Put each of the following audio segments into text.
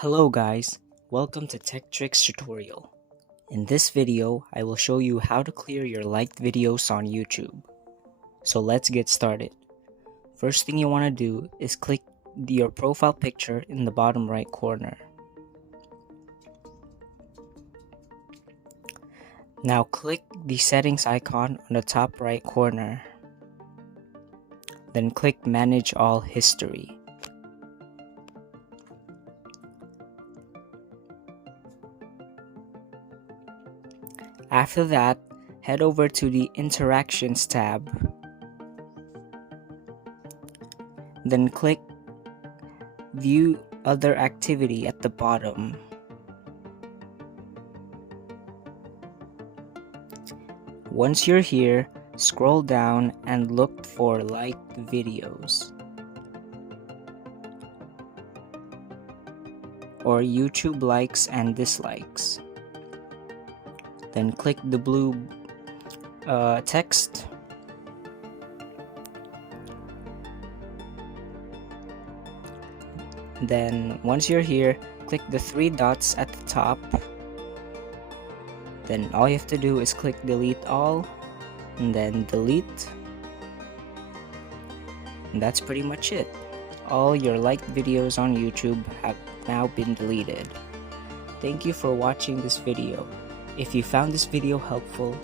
Hello guys, welcome to Tech Tricks tutorial. In this video, I will show you how to clear your liked videos on YouTube. So let's get started. First thing you want to do is click your profile picture in the bottom right corner. Now click the settings icon on the top right corner. Then click Manage All History. After that, head over to the Interactions tab. Then click View Other Activity at the bottom. Once you're here, scroll down and look for liked videos or YouTube likes and dislikes. Then click the blue text. Then once you're here, click the three dots at the top. Then all you have to do is click delete all and then delete. And that's pretty much it. All your liked videos on YouTube have now been deleted. Thank you for watching this video. If you found this video helpful,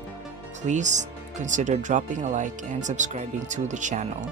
please consider dropping a like and subscribing to the channel.